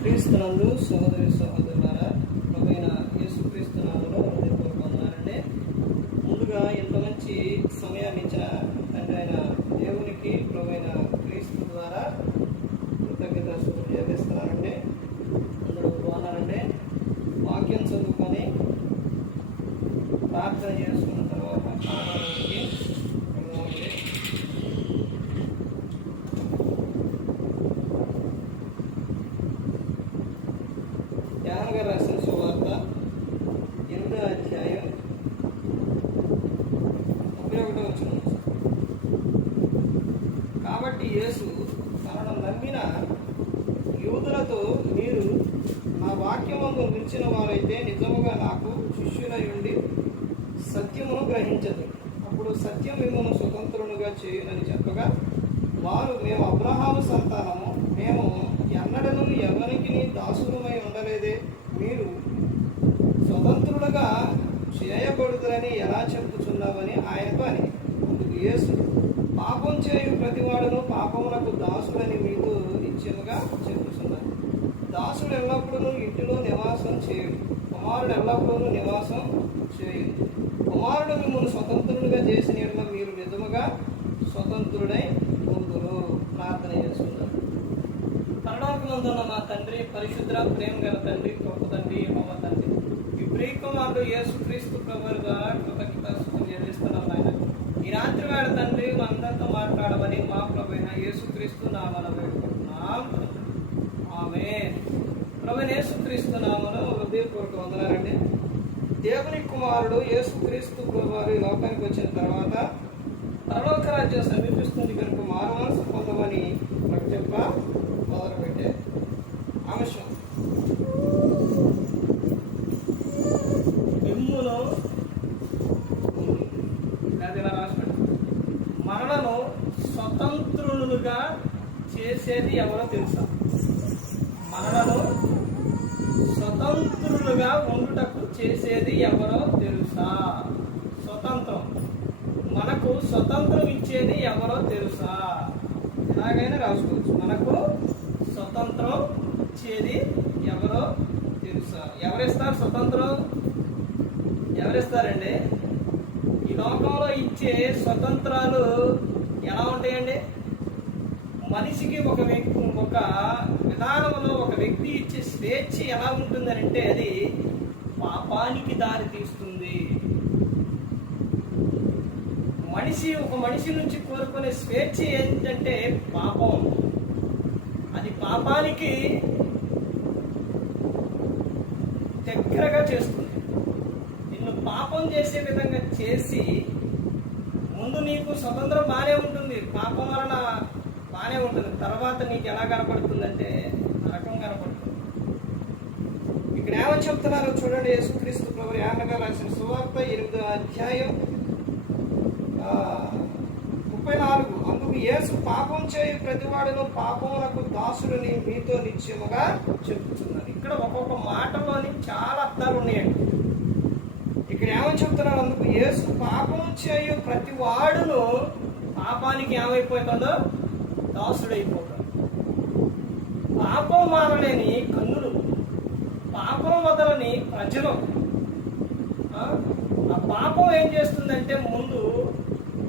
క్రీస్తునందు సహోదరి సహోదరులారా, ప్రభువైన యేసుక్రీస్తు నామములో హృదయపూర్వక వందనాలండి. ముందుగా ఇంత మంచి సమయాన్ని ఇచ్చిన తండ్రి అయిన దేవునికి, ప్రభువైన క్రీస్తు ద్వారా కృతజ్ఞతాస్తుతులు చెల్లిస్తున్నానండి. అందరూ బాగున్నారండి. వాక్యం చదువుకొని ప్రార్థన చేసుకున్న తర్వాత ఆరాధనకి వెళ్దామండి. యోహాను గారు రాసిన సువార్త 8వ అధ్యాయం 31వ వచనం. కాబట్టి యేసు తనను నమ్మిన యూదులతో, మీరు నా వాక్యమందు నిలిచిన వారైతే నిజముగా నాకు శిష్యులై ఉండి సత్యమును గ్రహించదు. అప్పుడు సత్యం మిమ్మల్ని స్వతంత్రులుగా చేయునని చెప్పగా, వారు, మేము అబ్రహాము సంతానము, మేము ఎన్నడను ఎవరికి దాసులమై ఉండలేదే, మీరు స్వతంత్రులుగా చేయబడుతురని ఎలా చెప్పుచున్నామని ఆయనతో అని. అందుకు యేసు, పాపం చేయు ప్రతివాడును పాపమునకు దాసులని మీతో నిశ్చయముగా చెప్పుచున్నాను. దాసుడు ఎల్లప్పుడూ ఇంటిలో నివాసం చేయుడు, కుమారుడు ఎల్లప్పుడూ నివాసం చేయుడు. కుమారుడు మిమ్మల్ని స్వతంత్రులుగా చేసిన ఎడల మీరు నిజముగా స్వతంత్రుడై ఉందురు. ప్రార్థన చేసుకుందాం. పరలోకమందున్న మా తండ్రి, పరిశుద్ధ ప్రేమ గల తండ్రి, గొప్ప తండ్రి, యెహోవా తండ్రి, ఈ ప్రియకుమారుడు యేసుక్రీస్తు ప్రభువు ద్వారా కృతజ్ఞతాస్తుతులు చెల్లిస్తున్నాం ఆయన. ఈ రాత్రి వేళ తండ్రి మనందరితో మాట్లాడమని మా ప్రభువైన యేసుక్రీస్తు నామమున వేడుకుంటున్నాం. ఆమేన్. ప్రభువైన యేసుక్రీస్తు నామమున హృదయపూర్వక వందనాలండి. దేవుని కుమారుడు యేసుక్రీస్తు ప్రభువారు ఈ లోకానికి వచ్చిన తర్వాత పరలోక రాజ్యం సమీపిస్తుంది కనుక మానవాంశ పొందమని ప్రకటింప మొదలుపెట్టే అంశం. మిమ్మును ఇలా రాసిపెట్టు. మనలను స్వతంత్రులుగా చేసేది ఎవరో తెలుసా? మనలను స్వతంత్రులుగా ఉండుటకు చేసేది ఎవరో తెలుసా? స్వతంత్రం, మనకు స్వతంత్రం ఇచ్చేది ఎవరో తెలుసా? ఎలాగైనా రాసుకోవచ్చు. మనకు స్వతంత్రం ఇచ్చేది ఎవరో తెలుసా? ఎవరిస్తారు స్వతంత్రం? ఎవరిస్తారండి? ఈ లోకంలో ఇచ్చే స్వతంత్రాలు ఎలా ఉంటాయండి? మనిషికి ఒక విధానంలో ఒక వ్యక్తి ఇచ్చే స్వేచ్ఛ ఎలా ఉంటుందనంటే అది పాపానికి దారి తీస్తుంది. ఒక మనిషి నుంచి కోరుకునే స్వేచ్ఛ ఏంటంటే పాపం. అది పాపానికి దగ్గరగా చేస్తుంది. నిన్ను పాపం చేసే విధంగా చేసి, ముందు నీకు స్వతంత్రం బాగానే ఉంటుంది, పాపం వలన బాగానే ఉంటుంది, తర్వాత నీకు ఎలా కనపడుతుందంటే నరకం కనపడుతుంది. ఇక్కడ ఏమని చెప్తున్నారో చూడండి. యేసుక్రీస్తు ప్రభువు యోహాను గారు రాసిన సువార్త 8వ అధ్యాయం 34. అందుకు యేసు, పాపం చేయు ప్రతివాడును పాపమునకు దాసుడని మీతో నిశ్చయముగా చెప్తున్నారు. ఇక్కడ ఒక్కొక్క మాటలోని చాలా అర్థాలు ఉన్నాయండి. ఇక్కడ ఏమని చెప్తున్నారు? అందుకు యేసు, పాపం చేయు ప్రతివాడును పాపానికి ఏమైపోతుందో దాసుడైపోతాడు. పాపం మానలేని కన్నులు, పాపం వదలని ప్రజలు. ఆ పాపం ఏం చేస్తుందంటే ముందు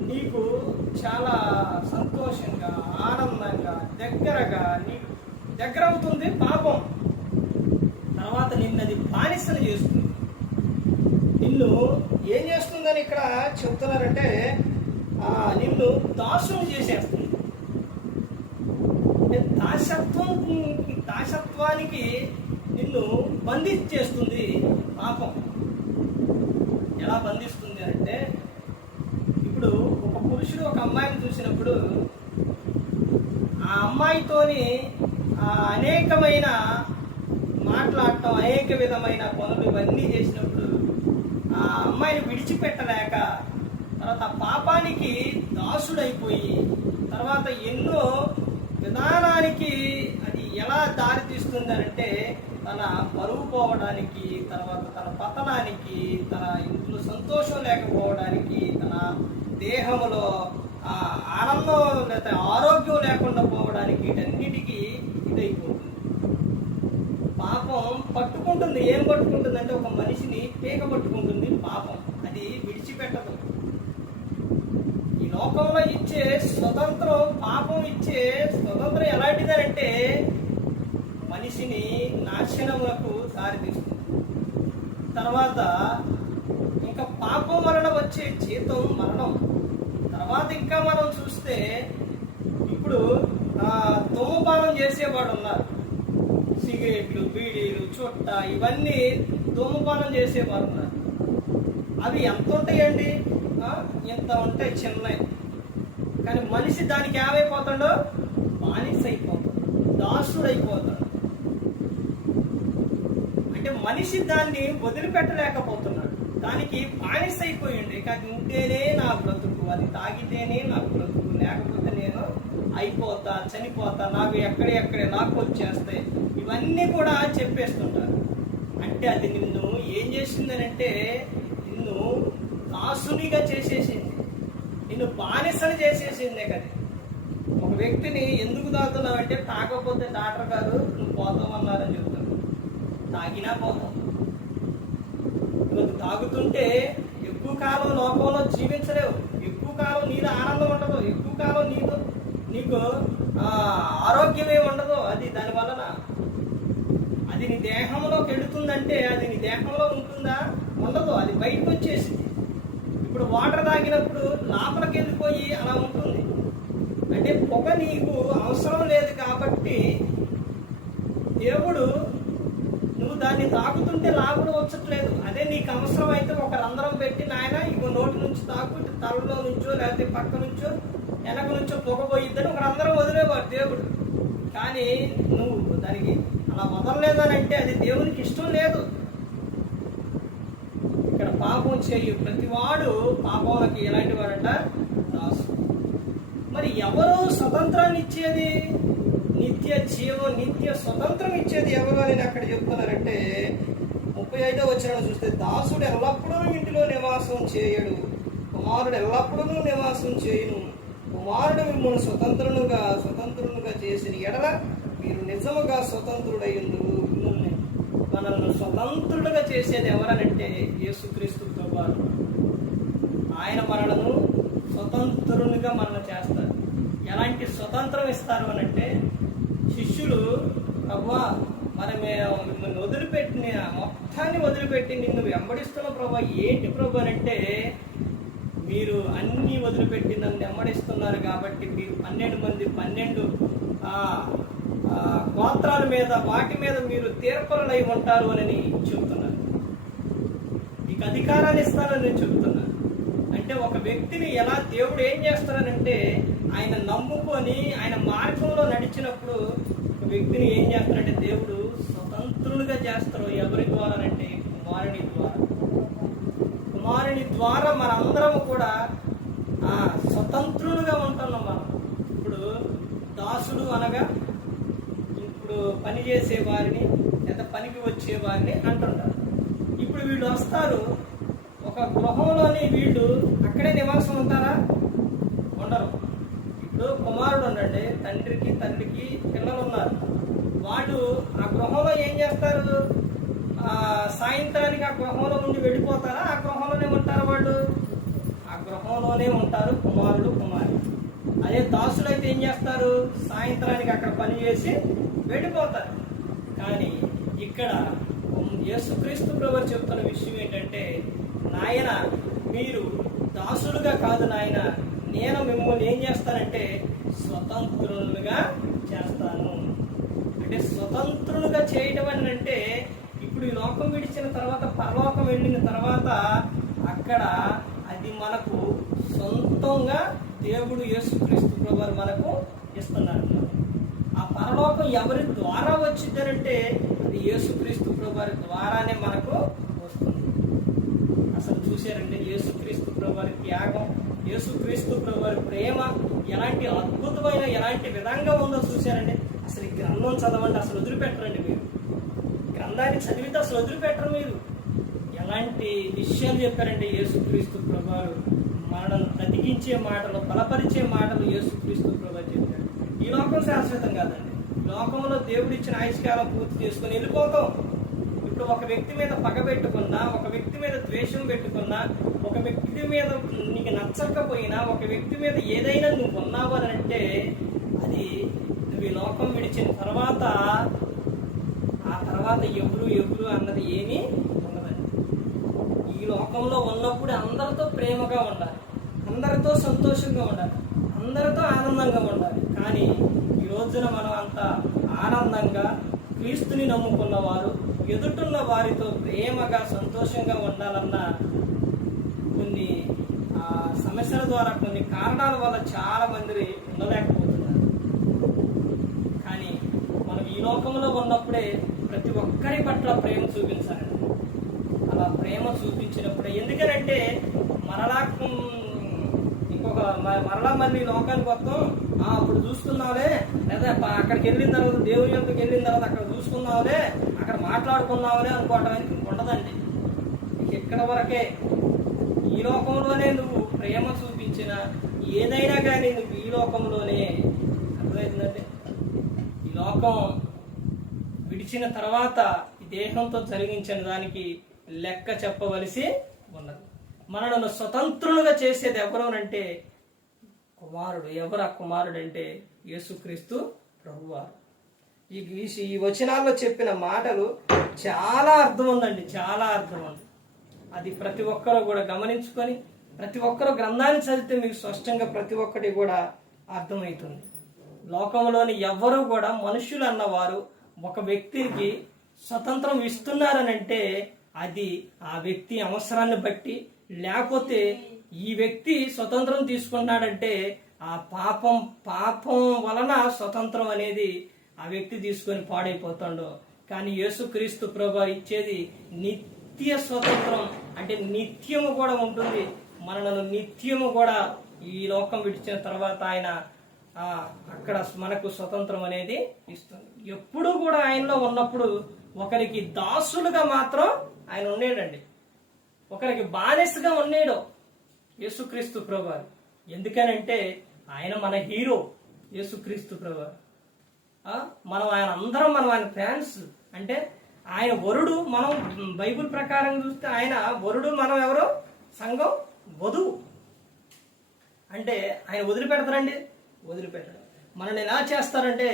నీకు చాలా సంతోషంగా, ఆనందంగా, దగ్గరగా నీకు దగ్గర అవుతుంది పాపం. తర్వాత నిన్నది బానిసలు చేస్తుంది. నిన్ను ఏం చేస్తుందని ఇక్కడ చెప్తున్నారంటే నిన్ను దాసుని చేసేస్తుంది. దాసత్వానికి నిన్ను బంధించేస్తుంది పాపం. ఎలా బంధిస్తుంది అంటే, ఇప్పుడు ఒక పురుషుడు ఒక అమ్మాయిని చూసినప్పుడు ఆ అమ్మాయితోని అనేకమైన మాట్లాడటం, అనేక విధమైన పనులు ఇవన్నీ చేసినప్పుడు ఆ అమ్మాయిని విడిచిపెట్టలేక తర్వాత పాపానికి దాసుడైపోయి తర్వాత ఎన్నో విధానానికి అది ఎలా దారి తీస్తుంది అంటే తన పరువు పోవడానికి, తర్వాత తన పతనానికి, తన ఇంట్లో సంతోషం లేకపోవడానికి, తన దేహంలో ఆనందం లేదా ఆరోగ్యం లేకుండా పోవడానికి వీటన్నిటికీ ఇదైపోతుంది. పట్టుకుంటుంది. ఏం పట్టుకుంటుంది అంటే ఒక మనిషిని పీక పట్టుకుంటుంది పాపం. అది విడిచిపెట్టదు. ఈ లోకంలో ఇచ్చే స్వతంత్రం, పాపం ఇచ్చే స్వతంత్రం ఎలాంటిదనంటే మనిషిని నాశనములకు దారితీస్తుంది. తర్వాత ఇంకా పాపం వలన వచ్చే జీతం మరణం. తర్వాత ఇంకా మనం చూస్తే ఇప్పుడు ధూమపానం చేసేవాడు ఉన్నారు. సిగరెట్లు, బీడీలు, చుట్ట ఇవన్నీ ధూమపానం చేసేవారు ఉన్నారు. అవి ఎంత ఉంటాయండి? ఇంత ఉంటాయి, చిన్నవి. కానీ మనిషి దానికి ఏమైపోతాడో బానిస అయిపోతాడు, దాసుడు అయిపోతాడు. అంటే మనిషి దాన్ని వదిలిపెట్టలేకపోతున్నాడు, దానికి బానిస అయిపోయింది. ఇక అది ఉంటేనే నా బ్రతుకు, అది తాగితేనే నాకు బ్రతుకు, లేకపోతే నేను అయిపోతా, చనిపోతా, నాకు ఎక్కడే నాకు వచ్చేస్తాయి, ఇవన్నీ కూడా చెప్పేస్తుంటారు. అంటే అది నిన్ను ఏం చేసిందనంటే నిన్ను దాసునిగా చేసేసింది, నిన్ను బానిసలు చేసేసిందే కదా. ఒక వ్యక్తిని ఎందుకు తాగుతున్నావు అంటే తాగకపోతే డాక్టర్ గారు నువ్వు పోతామన్నారని చెప్తాను. తాగినా పోతాం. నువ్వు తాగుతుంటే ఎక్కువ కాలం లోకంలో జీవించలేవు, ఎక్కువ కాలం నీలో ఆనందం ఉండదు, ఎక్కువ కాలం నీకు ఆరోగ్యమే ఉండదు. అది దాని వలన అది నీ దేహంలోకి వెళుతుందంటే అది నీ దేహంలో ఉంటుందా? ఉండదు, అది బయటకు వచ్చేసింది. ఇప్పుడు వాటర్ తాగినప్పుడు లోపలికి వెళ్ళిపోయి అలా ఉంటుంది. అంటే పొగ నీకు అవసరం లేదు కాబట్టి దేవుడు నువ్వు దాన్ని తాగుతుంటే లాభం వచ్చట్లేదు. అదే నీకు అవసరం అయితే ఒక రంధ్రం పెట్టి నాయన ఇగో నోటి నుంచి తాగు, తలలో నుంచో లేకపోతే పక్క నుంచో వెనక నుంచో పొగ పోయిద్దని ఒక రంధ్రం వదిలేవాడు దేవుడు. కానీ నువ్వు దానికి అలా వదలలేదనంటే అది దేవునికి ఇష్టం లేదు. ఇక్కడ పాపం చేయు ప్రతివాడు పాపంలోకి ఎలాంటి వాడంట? దాసు. మరి ఎవరు స్వతంత్రాన్ని ఇచ్చేది? నిత్య జీవం, నిత్య స్వతంత్రం ఇచ్చేది ఎవరు అని అక్కడ చెప్తున్నారంటే 35వ వచనం చూస్తే, దాసుడు ఎల్లప్పుడూ ఇంటిలో నివాసం చేయడు, కుమారుడు ఎల్లప్పుడూ నివాసం చేయును. కుమారుడు మిమ్మల్ని స్వతంత్రులుగా చేసిన ఎడల మీరు నిజముగా స్వతంత్రుడయ్యుందురు. మనల్ని స్వతంత్రులుగా చేసేది ఎవరనంటే యేసుక్రీస్తు ప్రభువారు. ఆయన మనలను స్వతంత్రునిగా మనల్ని చేస్తారు. ఎలాంటి స్వతంత్రం ఇస్తారు అనంటే శిష్యులు, ప్రభువా మరి మిమ్మల్ని వదిలిపెట్టి మొత్తాన్ని వదిలిపెట్టి నిన్ను వెంబడిస్తున్న ప్రభు ఏంటి ప్రభు అనంటే, మీరు అన్నీ వదిలిపెట్టి నన్ను వెంబడిస్తున్నారు కాబట్టి మీరు 12 మంది 12 గోత్రాల మీద వాటి మీద మీరు తీర్పరులై ఉంటారు అని చెబుతున్నారు. మీకు అధికారాన్ని ఇస్తారని చెబుతున్నారు. అంటే ఒక వ్యక్తిని ఎలా దేవుడు ఏం చేస్తారనంటే ఆయన నమ్ముకొని ఆయన మార్గంలో నడిచినప్పుడు ఒక వ్యక్తిని ఏం చేస్తారంటే దేవుడు స్వతంత్రులుగా చేస్తారు. ఎవరి ద్వారా అంటే కుమారుని ద్వారా. కుమారుని ద్వారా మనందరం కూడా స్వతంత్రులుగా ఉంటున్నాం. మనం ఇప్పుడు దాసుడు అనగా ఇప్పుడు పని చేసే వారిని లేదా పనికి వచ్చే వారిని అంటుంటారు. ఇప్పుడు వీళ్ళు వస్తారు ఒక గృహంలోని, వీళ్ళు అక్కడే నివాసం ఉంటారా? ఉండరు. ఇప్పుడు కుమారుడు ఉండండి, తండ్రికి పిల్లలు ఉన్నారు. వాళ్ళు ఆ గృహంలో ఏం చేస్తారు? సాయంత్రానికి ఆ గృహంలో నుండి వెళ్ళిపోతారా? ఆ గృహంలోనే ఉంటారు. వాళ్ళు ఆ గృహంలోనే ఉంటారు, కుమారుడు కుమారి. అదే దాసులు అయితే ఏం చేస్తారు? సాయంత్రానికి అక్కడ పని చేసి వెళ్ళిపోతారు. కానీ ఇక్కడ యేసుక్రీస్తు ప్రభువు చెప్తున్న విషయం ఏంటంటే, నాయన మీరు దాసులుగా కాదు నాయన, నేను మిమ్మల్ని ఏం చేస్తానంటే స్వతంత్రులుగా చేస్తాను. అంటే స్వతంత్రులుగా చేయడం అని అంటే ఇప్పుడు ఈ లోకం విడిచిన తర్వాత పరలోకం వెళ్ళిన తర్వాత అక్కడ అది మనకు సొంతంగా దేవుడు యేసుక్రీస్తు ప్రభువు మనకు ఇస్తున్నారు. ఆ పరలోకం ఎవరి ద్వారా వచ్చిందనంటే అది యేసుక్రీస్తు ప్రభువు ద్వారానే మనకు వస్తుంది. అసలు చూశారంటే యేసుక్రీస్తు ప్రభువు త్యాగం, యేసుక్రీస్తు ప్రభువు ప్రేమ ఎలాంటి అద్భుతమైన ఎలాంటి విధంగా ఉందో చూశారండి. అసలు ఈ గ్రంథం చదవండి, అసలు వదిలిపెట్టరండి. మీరు గ్రంథాన్ని చదివితే అసలు వదిలిపెట్టరు. మీరు ఎలాంటి విషయాలు చెప్పారంటే యేసుక్రీస్తు ప్రభువు మనల్ని బ్రతికించే మాటలు, బలపరిచే మాటలు యేసుక్రీస్తు ప్రభువు చెప్పారు. ఈ లోకం శాశ్వతం కాదండి. లోకంలో దేవుడు ఇచ్చిన ఆయుష్కాలం పూర్తి చేసుకొని వెళ్ళిపోతాం. ఇప్పుడు ఒక వ్యక్తి మీద పగ పెట్టుకున్నా, ఒక వ్యక్తి మీద ద్వేషం పెట్టుకున్నా, ఒక వ్యక్తి మీద నీకు నచ్చకపోయినా, ఒక వ్యక్తి మీద ఏదైనా నువ్వు ఉన్నావు అని అంటే అది నువ్వు ఈ లోకం విడిచిన తర్వాత ఆ తర్వాత ఎవరు అన్నది ఏమీ ఉండదండి. ఈ లోకంలో ఉన్నప్పుడు అందరితో ప్రేమగా ఉండాలి, అందరితో సంతోషంగా ఉండాలి, అందరితో ఆనందంగా ఉండాలి. కానీ ఈ రోజున మనం అంత ఆనందంగా క్రీస్తుని నమ్ముకున్న వారు ఎదుటున్న వారితో ప్రేమగా సంతోషంగా ఉండాలన్న కొన్ని సమస్యల ద్వారా, కొన్ని కారణాల వల్ల చాలా మంది ఉండలేకపోతున్నారు. కానీ మనం ఈ లోకంలో ఉన్నప్పుడే ప్రతి ఒక్కరి పట్ల ప్రేమ చూపించాలండి. అలా ప్రేమ చూపించినప్పుడే, ఎందుకనంటే మరలా మళ్ళీ లోకానికి వస్తాం, అప్పుడు చూసుకున్నావులే, లేదా అక్కడికి వెళ్ళిన తర్వాత దేవుని యొక్కకి వెళ్ళిన తర్వాత అక్కడ చూసుకున్నావులే, అక్కడ మాట్లాడుకున్నావులే అనుకోవటానికి ఉండదండి. ఇక్కడ వరకే. ఈ లోకంలోనే నువ్వు ప్రేమ చూపించిన ఏదైనా కానీ నువ్వు ఈ లోకంలోనే. అర్థమవుతుందండి? ఈ లోకం విడిచిన తర్వాత ఈ దేహంతో జరిగించిన దానికి లెక్క చెప్పవలసి ఉన్నది. మనను స్వతంత్రులుగా చేసేది ఎవరోనంటే కుమారుడు. ఎవరు ఆ కుమారుడు అంటే యేసుక్రీస్తు ప్రభువారు. ఈ వచనాల్లో చెప్పిన మాటలు చాలా అర్థం ఉందండి, చాలా అర్థం ఉంది. అది ప్రతి ఒక్కరూ కూడా గమనించుకొని, ప్రతి ఒక్కరూ గ్రంథాన్ని చదివితే మీకు స్పష్టంగా ప్రతి ఒక్కటి కూడా అర్థమవుతుంది. లోకంలోని ఎవ్వరూ కూడా మనుషులు అన్నవారు ఒక వ్యక్తికి స్వతంత్రం ఇస్తున్నారనంటే అది ఆ వ్యక్తి అవసరాన్ని బట్టి, లేకపోతే ఈ వ్యక్తి స్వతంత్రం తీసుకున్నాడంటే ఆ పాపం వలన స్వతంత్రం అనేది ఆ వ్యక్తి తీసుకొని పాడైపోతాడు. కానీ యేసుక్రీస్తు ప్రభువు ఇచ్చేది నిత్య స్వతంత్రం, అంటే నిత్యము కూడా ఉంటుంది. మనను నిత్యము కూడా ఈ లోకం విడిచిన తర్వాత ఆయన అక్కడ మనకు స్వతంత్రం అనేది ఇస్తుంది. ఎప్పుడు కూడా ఆయనలో ఉన్నప్పుడు ఒకరికి దాసులుగా మాత్రం ఆయన ఉండేడండి, ఒకరికి బానిసగా ఉన్నాడు యేసుక్రీస్తు ప్రభువారు. ఎందుకనంటే ఆయన మన హీరో యేసుక్రీస్తు ప్రభువారు. మనం ఆయన ఫ్యాన్స్. అంటే ఆయన వరుడు, మనం బైబిల్ ప్రకారం చూస్తే ఆయన వరుడు, మనం ఎవరు? సంఘం వధువు. అంటే ఆయన వదిలిపెడతారండి? వదిలిపెట్టడం. మనల్ని ఎలా చేస్తారంటే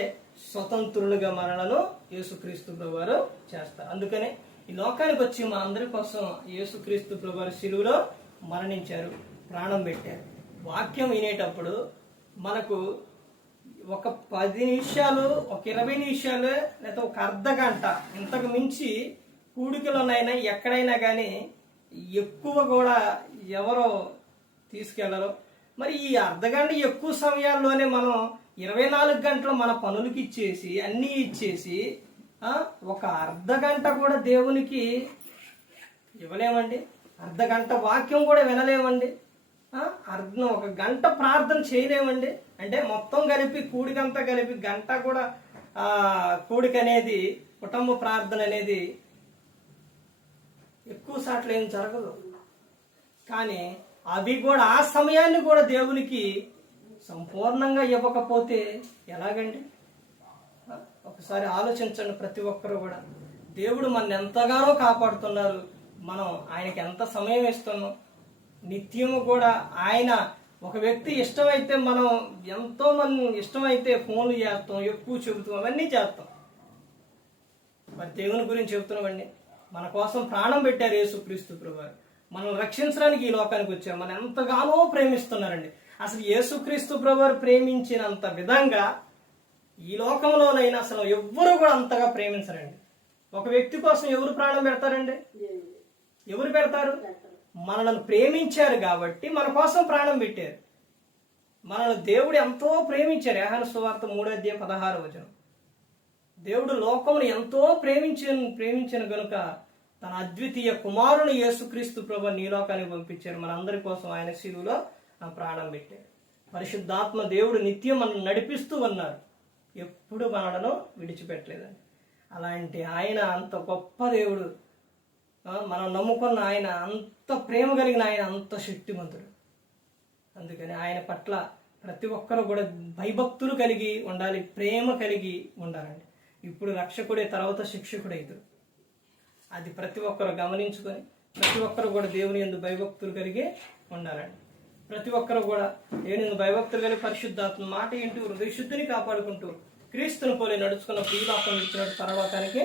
స్వతంత్రులుగా మనలను యేసుక్రీస్తు ప్రభువారు చేస్తారు. అందుకనే ఈ లోకానికి వచ్చి మన అందరి కోసం యేసుక్రీస్తు ప్రభువారు శిలువలో మరణించారు, ప్రాణం పెట్టారు. వాక్యం వినేటప్పుడు మనకు ఒక 10 నిమిషాలు, ఒక 20 నిమిషాలు, లేదా ఒక అర్ధ గంట, ఇంతకు మించి కూడికలోనైనా ఎక్కడైనా కానీ ఎక్కువ కూడా ఎవరో తీసుకెళ్లరు. మరి ఈ అర్ధగంట ఎక్కువ సమయాల్లోనే మనం 24 గంటలు మన పనులకి ఇచ్చేసి, అన్నీ ఇచ్చేసి, ఒక అర్ధ గంట కూడా దేవునికి ఇవ్వలేమండి. అర్ధ గంట వాక్యం కూడా వినలేమండి. ఒక గంట ప్రార్థన చేయలేమండి. అంటే మొత్తం కలిపి, కూడికంతా కలిపి గంట కూడా కూడిక అనేది, కుటుంబ ప్రార్థన అనేది ఎక్కువ సార్లు ఏం జరగదు. కానీ అవి కూడా, ఆ సమయాన్ని కూడా దేవునికి సంపూర్ణంగా ఇవ్వకపోతే ఎలాగండి? ఒకసారి ఆలోచించండి ప్రతి ఒక్కరు కూడా. దేవుడు మన ఎంతగానో కాపాడుతున్నారు, మనం ఆయనకి ఎంత సమయం ఇస్తున్నాం. నిత్యము కూడా ఆయన, ఒక వ్యక్తి ఇష్టమైతే మనం ఎంతో మంది ఇష్టమైతే ఫోన్లు చేస్తాం, ఎక్కువ చెబుతాం, అవన్నీ చేస్తాం. మరి దేవుని గురించి చెబుతున్నామండి. మన కోసం ప్రాణం పెట్టారు యేసుక్రీస్తు ప్రభువారు. మనం రక్షించడానికి ఈ లోకానికి వచ్చారు. మనం ఎంతగానో ప్రేమిస్తున్నారండి. అసలు యేసుక్రీస్తు ప్రభువారు ప్రేమించినంత విధంగా ఈ లోకంలోనైనా అసలు ఎవ్వరూ కూడా అంతగా ప్రేమించరండి. ఒక వ్యక్తి కోసం ఎవరు ప్రాణం పెడతారండి? ఎవరు పెడతారు? మనల్ని ప్రేమించారు కాబట్టి మన కోసం ప్రాణం పెట్టారు. మనల్ని దేవుడు ఎంతో ప్రేమించారు. యోహాను సువార్త 3:16. దేవుడు లోకమును ఎంతో ప్రేమించిన గనుక తన అద్వితీయ కుమారుని యేసుక్రీస్తు ప్రభువుని నీ లోకానికి పంపించారు. మనందరి కోసం ఆయన శిలువలో ప్రాణం పెట్టారు. పరిశుద్ధాత్మ దేవుడు నిత్యం మనల్ని నడిపిస్తూ ఉన్నారు, ఎప్పుడు మనలను విడిచిపెట్టలేదండి. అలాంటి ఆయన అంత గొప్ప దేవుడు, మనం నమ్ముకున్న ఆయన అంత ప్రేమ కలిగిన ఆయన, అంత శక్తివంతుడు. అందుకని ఆయన పట్ల ప్రతి ఒక్కరు కూడా భయభక్తులు కలిగి ఉండాలి, ప్రేమ కలిగి ఉండాలండి. ఇప్పుడు రక్షకుడే, తర్వాత శిక్షకుడు అవుతాడు. అది ప్రతి ఒక్కరు గమనించుకొని ప్రతి ఒక్కరు కూడా దేవుని యందు భయభక్తులు కలిగి ఉండాలండి. ప్రతి ఒక్కరు కూడా దేవుని యందు భయభక్తులు కలిగి పరిశుద్ధాత్మ మాట ఏంటూ హృదయ శుద్ధిని కాపాడుకుంటూ క్రీస్తుని పోలి నడుచుకున్న ప్రియులాపం ఇచ్చినట్టు పరలోకానికి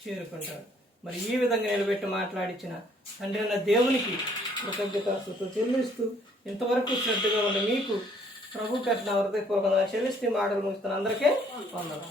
చేరుకుంటారు. మరి ఈ విధంగా నిలబెట్టి మాట్లాడించిన తండ్రి అన్న దేవునికి కృతజ్ఞతాస్తుతులు చెల్లిస్తూ ఇంతవరకు శ్రద్ధగా ఉన్న మీకు ప్రభు పెట్టిన హృదయపూర్వకంగా చెల్లిస్తూ మాటలు ముగిస్తున్న అందరికీ వందనాలు.